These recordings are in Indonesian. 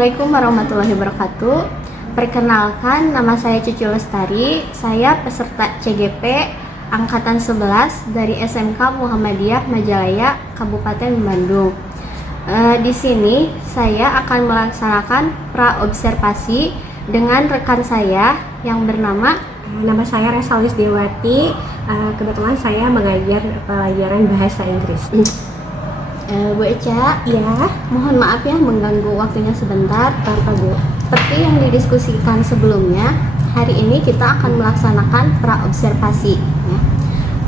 Assalamualaikum warahmatullahi wabarakatuh. Perkenalkan, nama saya Cucu Lestari. Saya peserta CGP Angkatan 11 dari SMK Muhammadiyah Majalaya, Kabupaten Bandung. Di sini saya akan melaksanakan pra-observasi dengan rekan saya yang bernama Nama saya Resalis Dewati. Kebetulan saya mengajar pelajaran bahasa Inggris. Bu Eca. Ya, Mohon maaf ya mengganggu waktunya sebentar. apa Bu? Seperti yang didiskusikan sebelumnya, hari ini kita akan melaksanakan pra-observasi.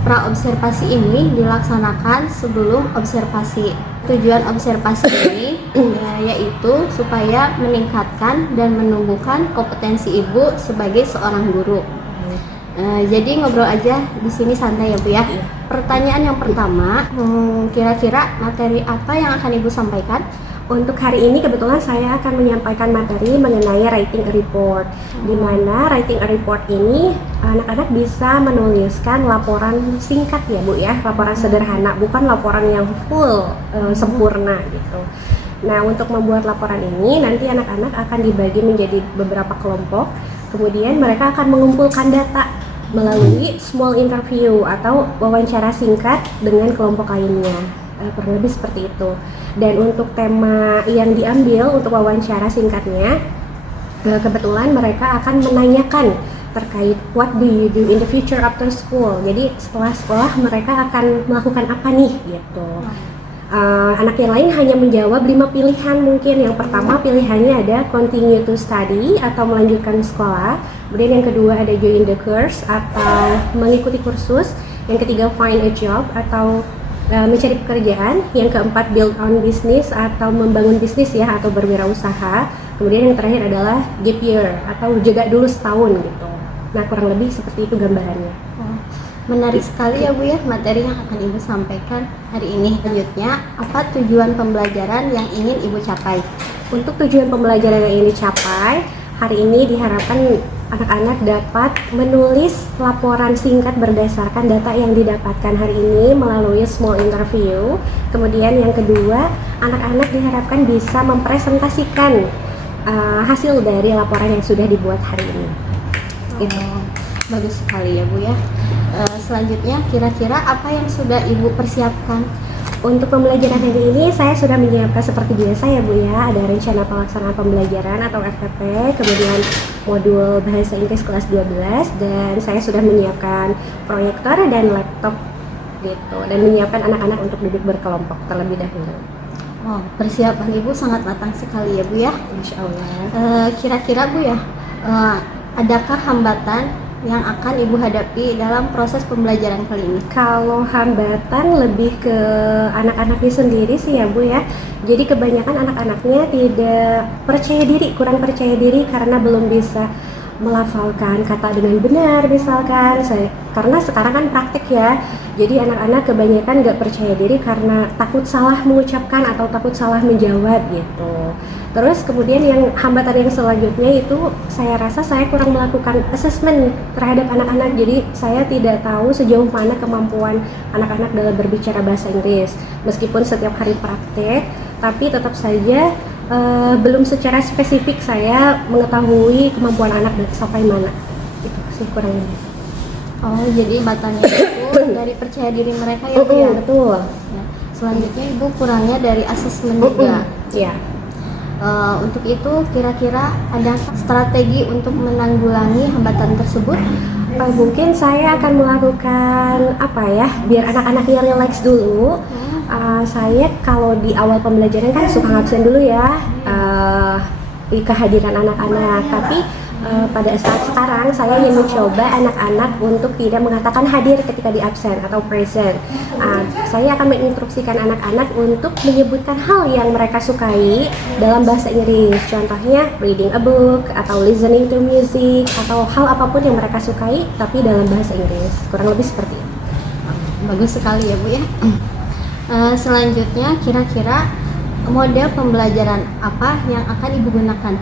Pra-observasi ini dilaksanakan sebelum observasi. Tujuan observasi ini yaitu supaya meningkatkan dan menumbuhkan kompetensi ibu sebagai seorang guru. Jadi ngobrol aja di sini santai ya Bu ya. Pertanyaan yang pertama, kira-kira materi apa yang akan Ibu sampaikan? Untuk hari ini kebetulan saya akan menyampaikan materi mengenai writing a report. Di mana writing a report ini anak-anak bisa menuliskan laporan singkat ya Bu ya, laporan sederhana, bukan laporan yang full sempurna gitu. Nah, untuk membuat laporan ini nanti anak-anak akan dibagi menjadi beberapa kelompok. Kemudian mereka akan mengumpulkan data melalui small interview atau wawancara singkat dengan kelompok lainnya. Kurang lebih seperti itu. Dan untuk tema yang diambil untuk wawancara singkatnya, kebetulan mereka akan menanyakan terkait what do you do in the future after school. Jadi setelah sekolah mereka akan melakukan apa nih gitu. Anak yang lain hanya menjawab 5 pilihan mungkin. Yang pertama pilihannya ada continue to study atau melanjutkan sekolah. Kemudian yang kedua ada join the course atau mengikuti kursus. Yang ketiga find a job atau mencari pekerjaan. Yang keempat build on business atau membangun bisnis ya atau berwirausaha. Kemudian yang terakhir adalah gap year atau jeda dulu setahun gitu. Nah, kurang lebih seperti itu gambarannya. Menarik sekali ya Bu ya materi yang akan Ibu sampaikan hari ini. Selanjutnya, apa tujuan pembelajaran yang ingin Ibu capai? Untuk tujuan pembelajaran yang ingin dicapai, hari ini diharapkan anak-anak dapat menulis laporan singkat berdasarkan data yang didapatkan hari ini melalui small interview. Kemudian yang kedua, anak-anak diharapkan bisa mempresentasikan hasil dari laporan yang sudah dibuat hari ini. Gitu. Bagus sekali ya Bu ya. Selanjutnya, kira-kira apa yang sudah Ibu persiapkan? Untuk pembelajaran hari ini saya sudah menyiapkan seperti biasa ya Bu ya. Ada rencana pelaksanaan pembelajaran atau RPP, kemudian modul bahasa Inggris kelas 12, dan saya sudah menyiapkan proyektor dan laptop gitu, dan menyiapkan anak-anak untuk duduk berkelompok terlebih dahulu. Oh, persiapan Ibu sangat matang sekali ya Bu ya. Insya Allah. Kira-kira Bu ya, adakah hambatan yang akan Ibu hadapi dalam proses pembelajaran kali ini? Kalau hambatan lebih ke anak-anaknya sendiri sih ya Bu ya. Jadi kebanyakan anak-anaknya tidak percaya diri, kurang percaya diri karena belum bisa melafalkan kata dengan benar misalkan. Karena sekarang kan praktek ya. Jadi anak-anak kebanyakan nggak percaya diri karena takut salah mengucapkan atau takut salah menjawab gitu. Terus kemudian yang hambatan yang selanjutnya itu saya rasa saya kurang melakukan assessment terhadap anak-anak. Jadi saya tidak tahu sejauh mana kemampuan anak-anak dalam berbicara bahasa Inggris. Meskipun setiap hari praktek, tapi tetap saja belum secara spesifik saya mengetahui kemampuan anak sampai mana. Itu sih kurang lebih. Oh, jadi hambatannya itu dari percaya diri mereka ya Bu ya? Betul. Ya. Selanjutnya Ibu kurangnya dari asesmen juga. Iya. Untuk itu kira-kira ada strategi untuk menanggulangi hambatan tersebut? Mungkin saya akan melakukan apa ya, biar anak-anaknya relax dulu. Saya kalau di awal pembelajaran kan suka ngabsen dulu ya, di kehadiran anak-anak. Tapi pada saat sekarang saya ingin mencoba anak-anak untuk tidak mengatakan hadir ketika di absen atau present. Saya akan menginstruksikan anak-anak untuk menyebutkan hal yang mereka sukai dalam bahasa Inggris. Contohnya reading a book atau listening to music atau hal apapun yang mereka sukai tapi dalam bahasa Inggris. Kurang lebih seperti itu. Bagus sekali ya Bu ya. Selanjutnya kira-kira model pembelajaran apa yang akan Ibu gunakan?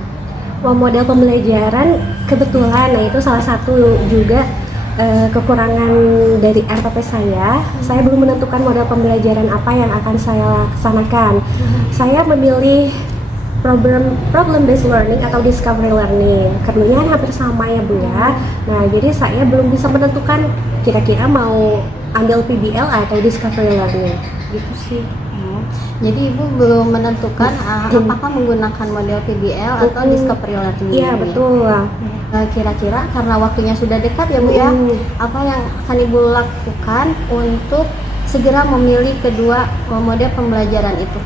Model pembelajaran kebetulan, nah itu salah satu juga kekurangan dari RPP saya belum menentukan model pembelajaran apa yang akan saya laksanakan. Saya memilih problem based learning atau discovery learning. Keduanya hampir sama ya Bu ya. Nah, jadi saya belum bisa menentukan kira-kira mau ambil PBL atau discovery learning. Gitu sih. Jadi Ibu belum menentukan apakah menggunakan model PBL atau discovery learning. Iya, betul. Kira-kira karena waktunya sudah dekat ya Bu ya, apa yang akan Ibu lakukan untuk segera memilih kedua model pembelajaran itu?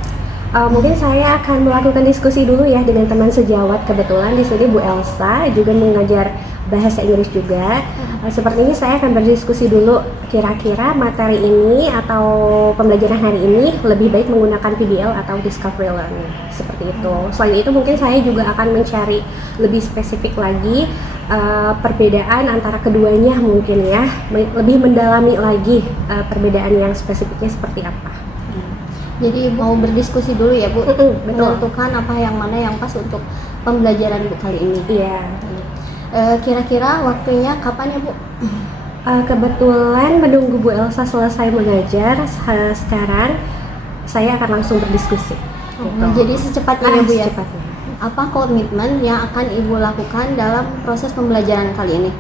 Mungkin saya akan melakukan diskusi dulu ya dengan teman sejawat. Kebetulan di sini Bu Elsa juga mengajar bahasa Inggris juga. Sepertinya saya akan berdiskusi dulu kira-kira materi ini atau pembelajaran hari ini lebih baik menggunakan PBL atau discovery learning, seperti itu. Selain itu mungkin saya juga akan mencari lebih spesifik lagi perbedaan antara keduanya, mungkin ya lebih mendalami lagi perbedaan yang spesifiknya seperti apa. Jadi mau berdiskusi dulu ya Bu, menentukan apa yang mana yang pas untuk pembelajaran Bu kali ini. Iya. Kira-kira waktunya kapan ya Bu? Kebetulan menunggu Bu Elsa selesai mengajar sekarang, saya akan langsung berdiskusi. Gitu. Jadi secepatnya ya Bu ya? Secepatnya. Apa komitmen yang akan Ibu lakukan dalam proses pembelajaran kali ini?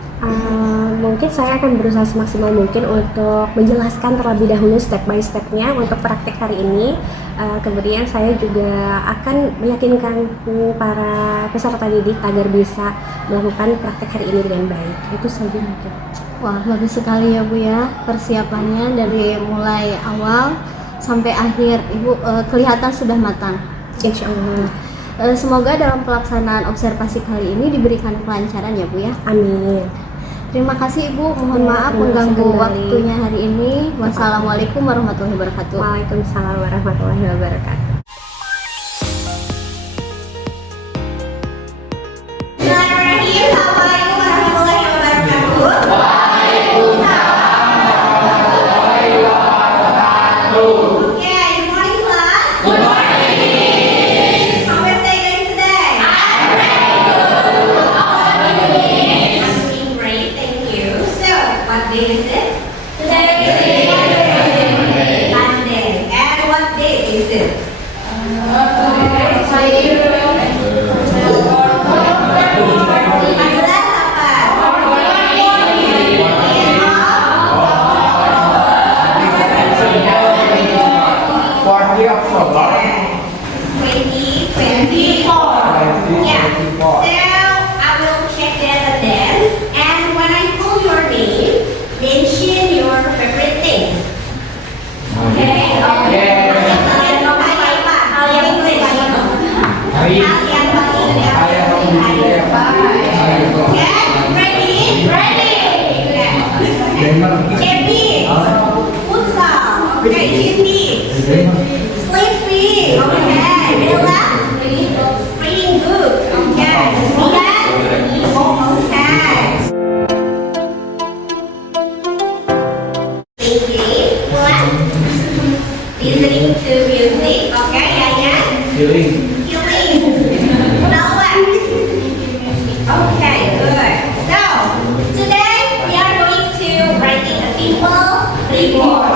Mungkin saya akan berusaha semaksimal mungkin untuk menjelaskan terlebih dahulu step by stepnya untuk praktik hari ini. Kemudian saya juga akan meyakinkan para peserta didik agar bisa melakukan praktik hari ini dengan baik. Itu saja mungkin. Wah, bagus sekali ya Bu ya, persiapannya dari mulai awal sampai akhir Ibu kelihatan sudah matang. Insya Allah. Semoga dalam pelaksanaan observasi kali ini diberikan kelancaran ya Bu ya. Amin. Terima kasih Ibu, mohon maaf mengganggu waktunya hari ini. Wassalamualaikum warahmatullahi wabarakatuh. Waalaikumsalam warahmatullahi wabarakatuh. Bismillahirrahmanirrahim. Assalamualaikum warahmatullahi wabarakatuh. Okay, good morning class. Good morning. How are you doing today? I'm doing great, thank you. So, what day is it? Today is Monday. And what day is it? Happy, futsal, okay, chimney, sleepy, okay, relax, reading book, okay, okay. Thinking, what? Listening to music, okay, yeah. Healing. Now what? Okay, good. So, today we are going to writing a simple report.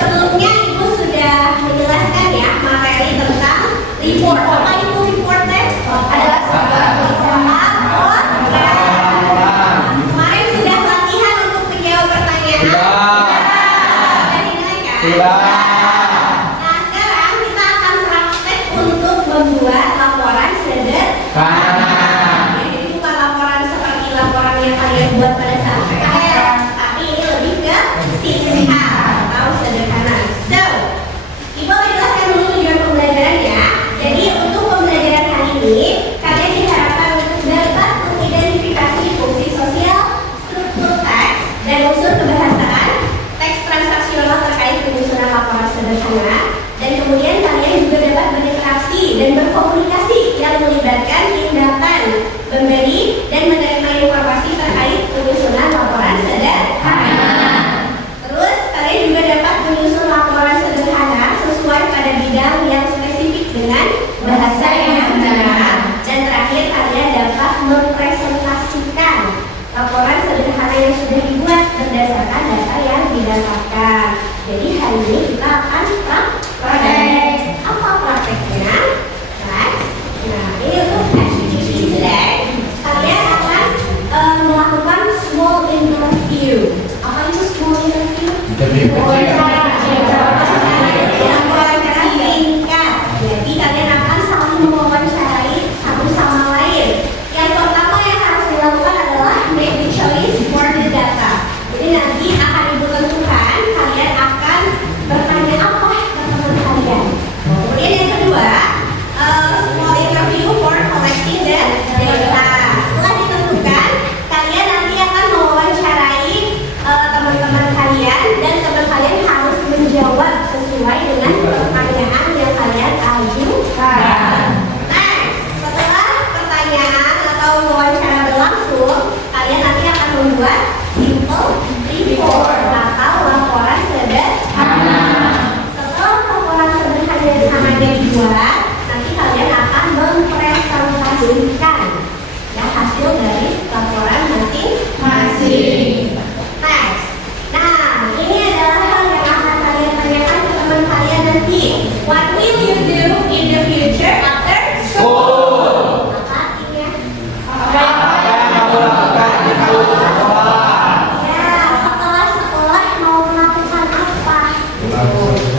Sebelumnya Ibu sudah menjelaskan ya materi tentang report. Apa itu reportnya? Adalah sebuah laporan. Kemarin sudah latihan untuk menjawab pertanyaan. Sudah dinilai kan? Nah, sekarang kita akan praktek untuk membuat laporan sederhana. Jadi bukan laporan seperti laporan yang kalian buat pada saat PKL, tapi ini lebih ke singkat atau sederhana. So, Ibu jelaskan dulu tujuan pembelajarannya. Jadi untuk pembelajaran hari ini, kalian diharapkan untuk dapat mengidentifikasi fungsi sosial, struktur teks, dan unsur kebahasaan, teks transaksional terkait penyusunan laporan sederhana, dan kemudian kalian juga dapat berinteraksi dan berkomunikasi yang melibatkan tindakan memberi dan menerima informasi terkait penyusunan laporan sederhana. Terus kalian juga dapat menyusun laporan sederhana sesuai pada bidang yang spesifik dengan bahasa yang benar. Dan terakhir kalian dapat mempresentasikan laporan sederhana yang sudah dibuat berdasarkan data yang didapatkan. Jadi hari ini kita akan praktek. Apa prakteknya? Teks, Ya, setelah sekolah mau melakukan apa?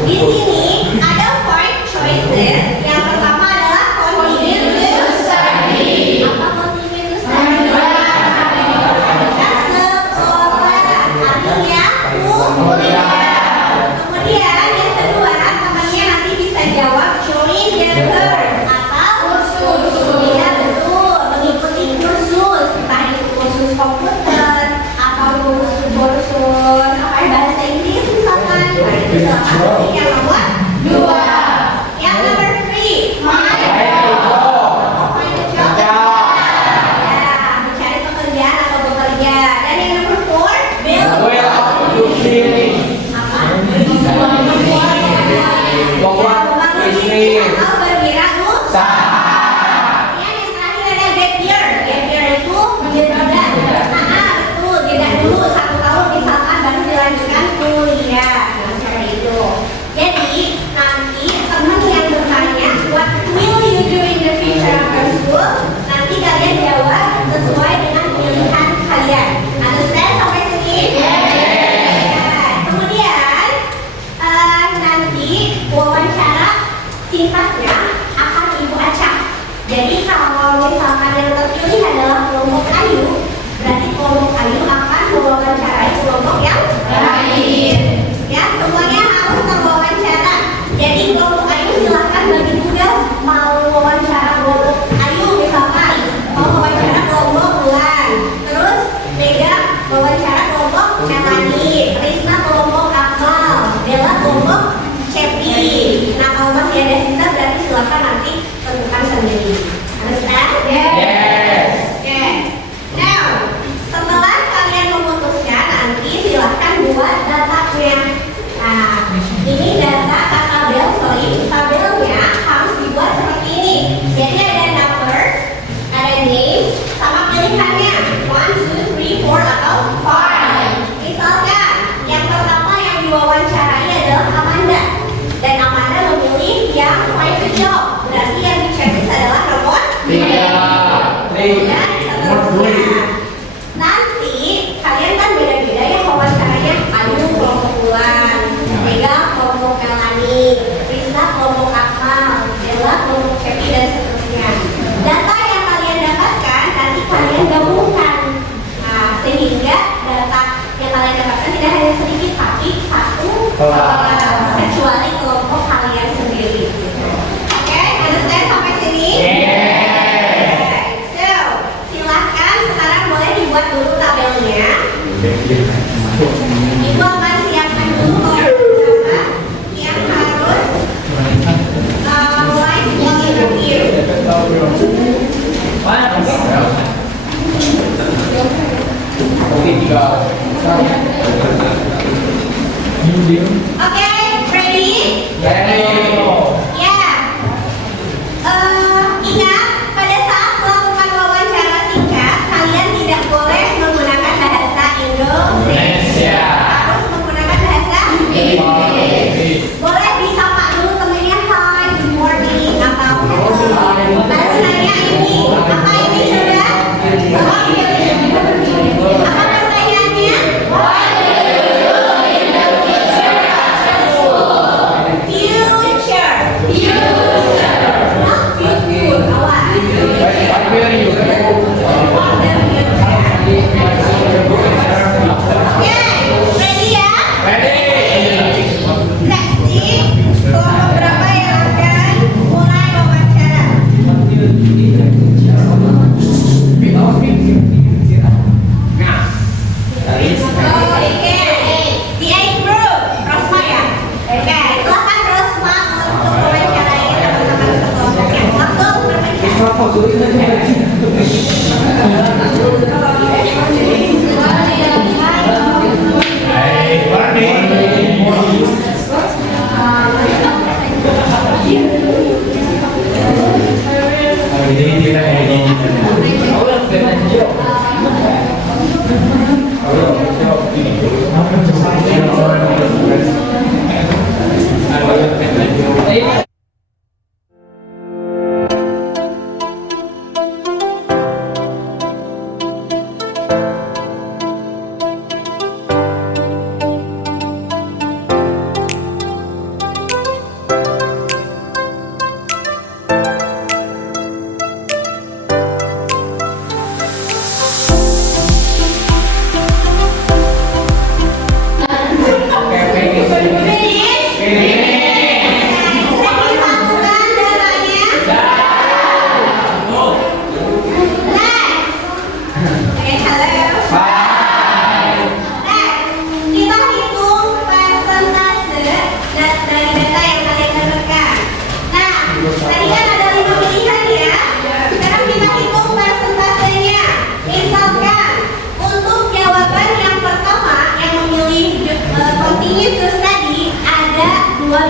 Di sini ada 4 choices. Yang pertama adalah continue to study. Apa continue to study? Sekolah. Artinya kuliah. Kemudian yang kedua, temannya nanti bisa jawab join the course atau kursus. Iya betul, mengikuti kursus. Entah itu kursus komputer atau kursus apa ya, bahasa Inggris misalkan. Nah, itu silakan pilih yang nomor 2. Yang nomor 3, find a job. Ya, mencari pekerjaan atau bekerja. Dan yang nomor 4, build apa? Membangun bisnis atau berwirausaha. Yang terakhir ada gap year. Gap year itu jeda. Betul, jeda dulu 1 tahun misalkan baru dilanjutkan kuliah. Nah, seperti itu. Jadi nanti teman yang bertanya what will you do in the future after school, nanti kalian jawab sesuai dengan pilihan kalian. Understand sampai sini? Kemudian nanti wawancara singkatnya akan Ibu acak. Jadi kalau misalkan yang terpilih adalah kelompok Ayu, berarti kelompok Ayu akan mewawancarai kelompok yang lain. Ya, semuanya harus terwawancara. Jadi kelompok Ayu silahkan bagi tugas mau wawancara kelompok Ayu misalkan, mau wawancara kelompok Bulan, terus Mega wawancara kelompok Melani, Risna kelompok Akmal, Bella kelompok Cepi. Nah, kalau masih ada sisa berarti silakan nanti tentukan sendiri. Understand? Yes. Oke. Now, setelah kalian memutuskan, nanti silahkan buat datanya. Nah, ini data tabelnya harus dibuat seperti ini. Jadi ada number, ada name, sama pilihannya 1, 2, 3, 4 atau 5. Misalkan yang pertama yang diwawancarai adalah Amanda, dan Amanda memilih yang find a job. Berarti yang di checklist adalah nomor 3. Dan seterusnya. Nanti kalian kan beda-beda ya wawancaranya. Ayu kelompok Bulan, Mega kelompok Melani, Risna kelompok Akmal, Bella kelompok Cepi, dan seterusnya. Data yang kalian dapatkan nanti kalian gabungkan. Nah, sehingga data yang kalian dapatkan tidak hanya sedikit tapi satu kelas, kecuali kelompok kalian sendiri. Oke, understand sampai sini? So, silahkan sekarang boleh dibuat dulu tabelnya. Ibu akan siapkan dulu beberapa yang harus mulai sebuah interview. Oke, ready? Ya. Ingat, pada saat melakukan wawancara singkat, kalian tidak boleh menggunakan bahasa Indonesia. Harus menggunakan bahasa Inggris. Boleh disapa dulu temennya, hi, good morning, atau baru nanya ini, apa ini coba? Apa pertanyaannya? Future. Not future. Awas. Oke, ready ya? Next nih, kelompok berapa yang akan mulai wawancara? Oke, di age group, Rosma ya? Oke, silakan Rosma untuk mewawancarai teman-teman sekelompoknya. Langsung berbicara.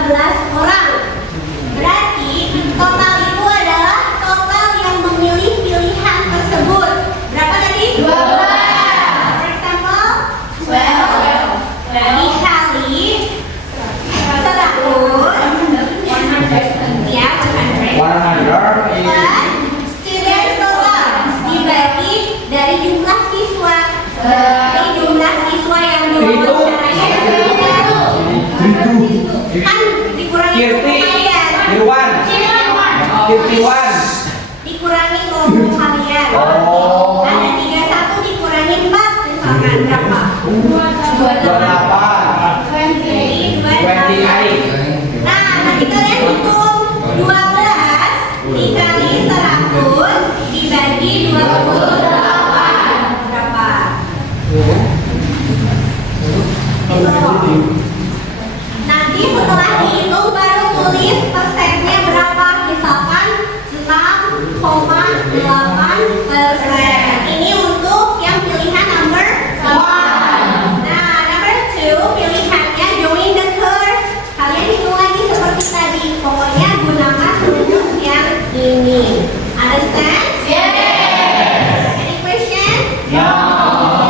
12 orang. Berarti total itu adalah total yang memilih pilihan tersebut. Berapa tadi? 12. For example, 12 dikali 100 ya, 100 student total dibagi dari jumlah siswa. Dari jumlah siswa yang dulu caranya kan dikurangi kalian. Dikurangi kelompok kalian. Ada 31 dikurangi 4 misalkan berapa? 28. Nah, nanti kalian hitung 12 dikali 100 dibagi 28 berapa? Nanti setelah dihitung baru tulis persennya berapa. Misalkan 6,8%. Ini untuk yang pilihan number 1. Nah, number 2 pilihannya join the course. Kalian hitung lagi seperti tadi. Pokoknya gunakan rumus yang ini. Understand? Yes. Any question? No.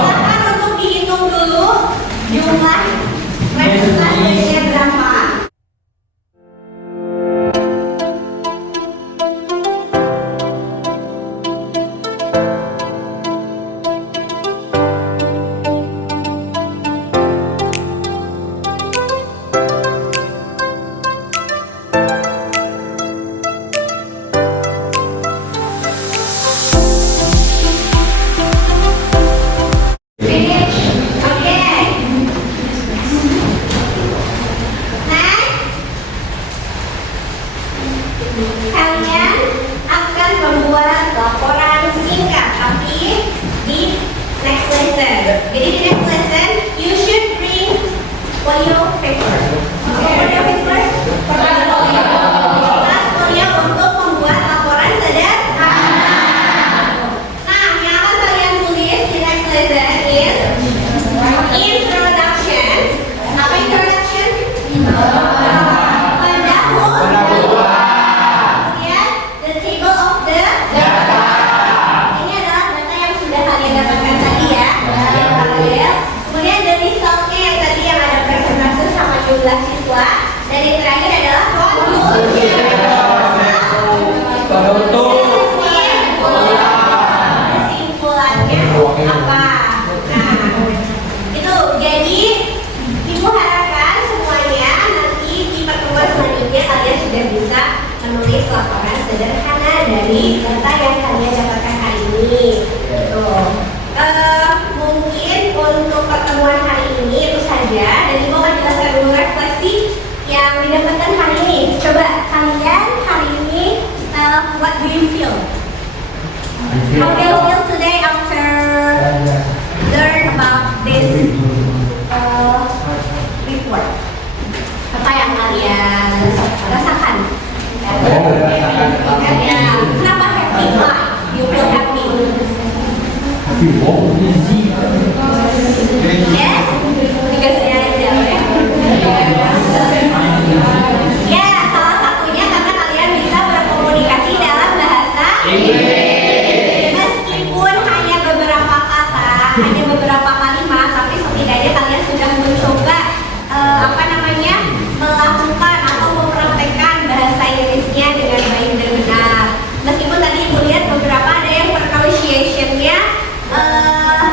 Silakan untuk dihitung dulu jumlah presentasinya berapa. Finish. Okay. Next, kalian akan membuat laporan singkat, tapi di next lesson. Jadi di next lesson, you should bring folio paper. Folio paper? Kertas folio. Kertas folio untuk membuat laporan sederhana. Nah, yang akan kalian tulis di next lesson is introduction. Apa introduction? Pendahuluan. Kemudian the table of the data. Ini adalah data yang sudah kalian dapatkan tadi ya. Kemudian the resultnya yang tadi yang ada persentase sama jumlah siswa. Dan yang terakhir adalah conclusion. Kesimpulannya apa? Nah, itu jadi ibu harapkan semuanya nanti di pertemuan selanjutnya kalian sudah bisa menulis laporan sederhana dari data yang kalian dapatkan hari ini. Gitu. Mungkin untuk pertemuan hari ini itu saja, dan ibu akan jelaskan dulu refleksi yang didapatkan hari ini. Coba kalian hari ini what do you feel? How do you feel today after learn about this report? Apa yang kalian rasakan? Ya, kenapa happy? Why you feel happy? Yes, because ya, salah satunya karena kalian bisa berkomunikasi dalam bahasa Inggris. Meskipun hanya beberapa kata, hanya beberapa kalimat, tapi setidaknya kalian sudah mencoba melakukan atau mempraktekkan bahasa Inggrisnya dengan baik dan benar. Meskipun tadi ibu lihat beberapa ada yang pronunciation-nya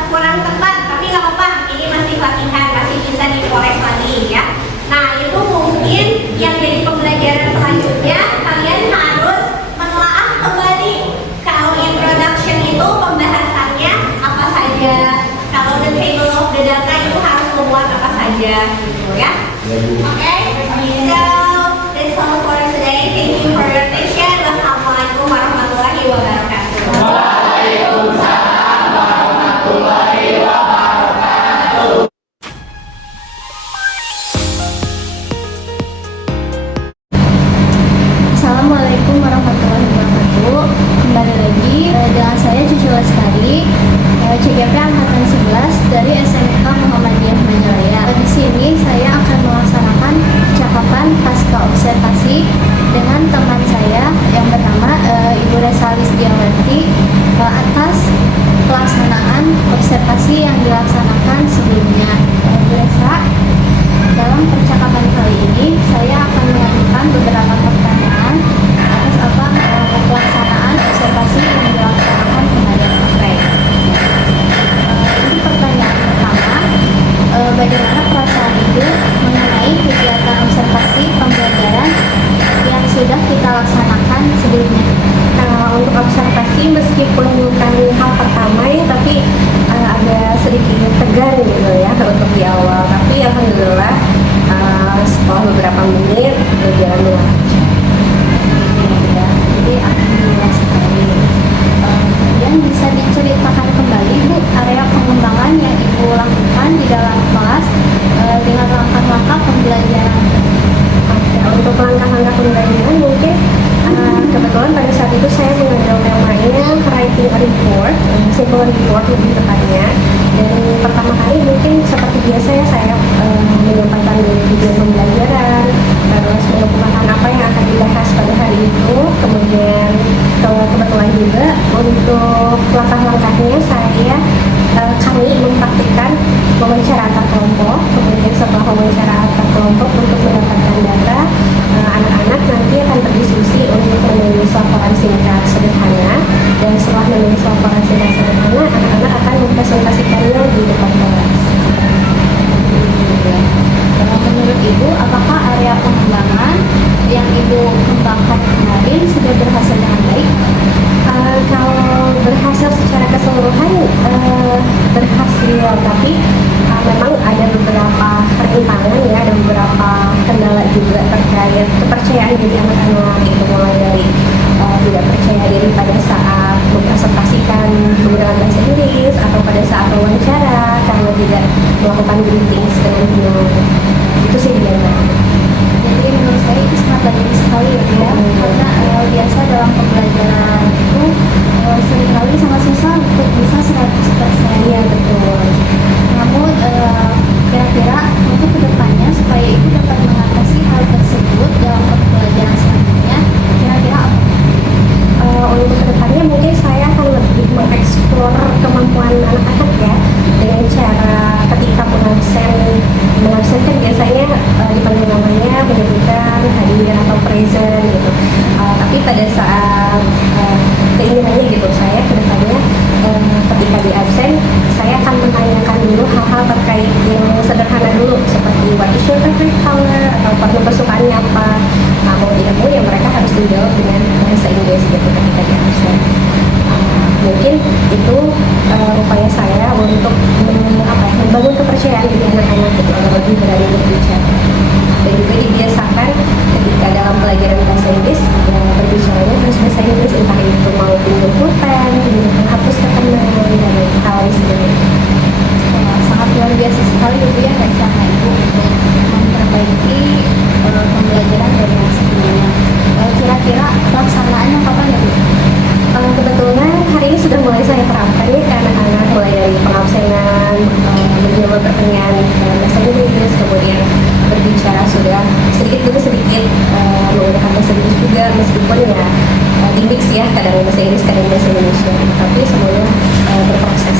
kurang tepat, tapi nggak apa-apa, ini masih latihan, masih bisa dipores lagi ya. Nah, itu mungkin yang jadi pembelajaran selanjutnya, kalian harus menelaah kembali kalau introduction itu pembahasannya apa saja, kalau the table of the data itu harus memuat apa saja gitu ya. Oke, so that's all for today. Thank you for your attention. Wassalamualaikum warahmatullahi wabarakatuh. Waalaikumsalam warahmatullahi wabarakatuh. Assalamualaikum warahmatullahi wabarakatuh. Kembali lagi dengan saya Cucu Lestari, CGP Angkatan 11 dari SMK Muhammadiyah Majalaya. Di sini saya akan melaksanakan percakapan pasca observasi dengan teman saya yang bernama Ibu Resalis Diawati atas pelaksanaan observasi yang dilaksanakan sebelumnya. Bu Resa, dalam percakapan kali ini saya akan mengajukan beberapa pertanyaan atas pelaksanaan observasi yang dilaksanakan kemarin. Ini pertanyaan pertama, bagaimana perasaan Ibu mengenai kegiatan observasi pembelajaran yang sudah kita laksanakan sebelumnya? Untuk observasi meskipun bukan hal pertama ya, tapi agak sedikit tegang gitu ya untuk di awal, tapi alhamdulillah setelah beberapa menit berjalan dengan lancar. Ya, jadi alhamdulillah sekali. Kemudian bisa diceritakan kembali Bu area pengembangan yang Ibu lakukan di dalam kelas dengan langkah-langkah pembelajaran. Untuk langkah-langkah pembelajaran mungkin kebetulan pada saat itu saya mengambil temanya writing a report, simple report lebih tepatnya. Dan pertama kali mungkin seperti biasa ya, saya menyampaikan tujuan pembelajaran, terus mengumpulkan apa yang akan dibahas pada hari itu. Kemudian kebetulan juga untuk langkah-langkahnya kami mempraktikkan wawancara antar kelompok. Kemudian setelah wawancara antar kelompok untuk mendapatkan data, anak-anak nanti akan berdiskusi untuk menulis laporan singkat sederhana, dan setelah menulis laporan singkat sederhana, anak-anak akan mempresentasikannya di depan kelas. Menurut Ibu, apakah area pengembangan yang Ibu kembangkan kemarin sudah berhasil dengan baik? Kalau berhasil secara keseluruhan berhasil, tapi memang ada beberapa perintangan ya, ada beberapa kendala juga terkait kepercayaan diri anak-anak. Itu mulai dari tidak percaya diri pada saat mempresentasikan menggunakan bahasa Inggris atau pada saat wawancara karena tidak melakukan greetings dengan benar. Itu sih biasa. Jadi menurut saya itu sangat baik sekali ya, karena biasa dalam pembelajaran itu seringkali sangat susah untuk bisa 100%. Iya betul. Namun kira-kira untuk kedepannya supaya Ibu dapat mengatasi hal tersebut dalam pembelajaran selanjutnya, kira-kira apa? Untuk kedepannya mungkin saya akan lebih mengeksplor kemampuan anak-anak ya, dengan cara ketika mengabsen kan biasanya dipanggil namanya, menyebutkan hadir atau present gitu. Tapi pada saat keinginannya gitu, saya kedepannya ketika di absen saya akan menanyakan dulu hal-hal terkait yang sederhana dulu, seperti what is your favorite color atau warna kesukaannya apa. Mau tidak mau ya mereka harus menjawab dengan bahasa Inggris gitu ketika di absen. Mungkin itu upaya saya untuk membangun kepercayaan diri anak-anak gitu, agar lebih berani berbicara. Dan juga dibiasakan ketika dalam pelajaran bahasa Inggris berbicaranya harus bahasa Inggris, entah itu mau pinjam pulpen, menghapus rekaman dan hal sebagainya. Sangat luar biasa sekali Ibu ya, rencana Ibu untuk memperbaiki pembelajaran dari yang sebelumnya. Kira-kira pelaksanaannya kapan ya Bu? Kebetulan hari ini sudah mulai saya terapkan ya ke anak-anak, mulai dari pengabsenan, menjawab pertanyaan bahasa Inggris, kemudian berbicara sudah sedikit demi sedikit menggunakan bahasa Inggris juga, meskipun ya dimix ya, kadang bahasa Inggris kadang bahasa Indonesia, tapi semuanya berproses.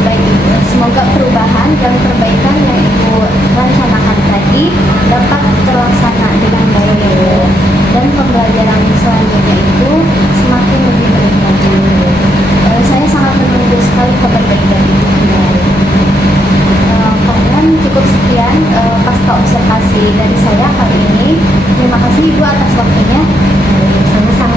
Baik Ibu, semoga perubahan dan perbaikan yang Ibu rencanakan tadi dapat terlaksana dengan baik, dan pembelajaran selanjutnya itu semakin lebih baik lagi. Saya sangat menunggu sekali kabar baik dari Ibu kembali. Kemudian cukup sekian pasca observasi dari saya kali ini. Terima kasih Ibu atas waktunya. Sama-sama.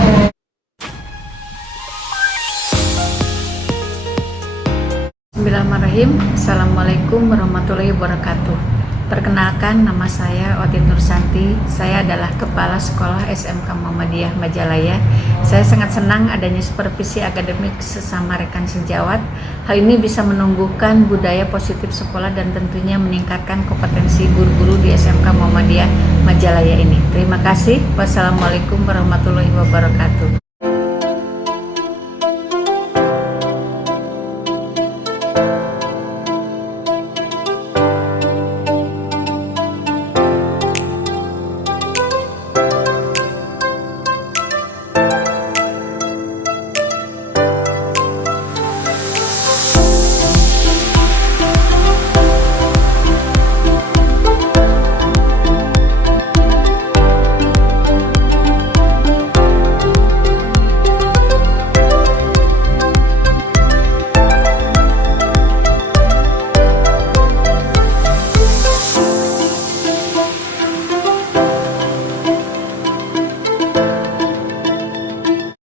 Bismillahirrahmanirrahim. Assalamualaikum warahmatullahi wabarakatuh. Perkenalkan, nama saya Otin Nursanti. Saya adalah Kepala Sekolah SMK Muhammadiyah Majalaya. Saya sangat senang adanya supervisi akademik sesama rekan sejawat. Hal ini bisa menumbuhkan budaya positif sekolah dan tentunya meningkatkan kompetensi guru-guru di SMK Muhammadiyah Majalaya ini. Terima kasih. Wassalamualaikum warahmatullahi wabarakatuh.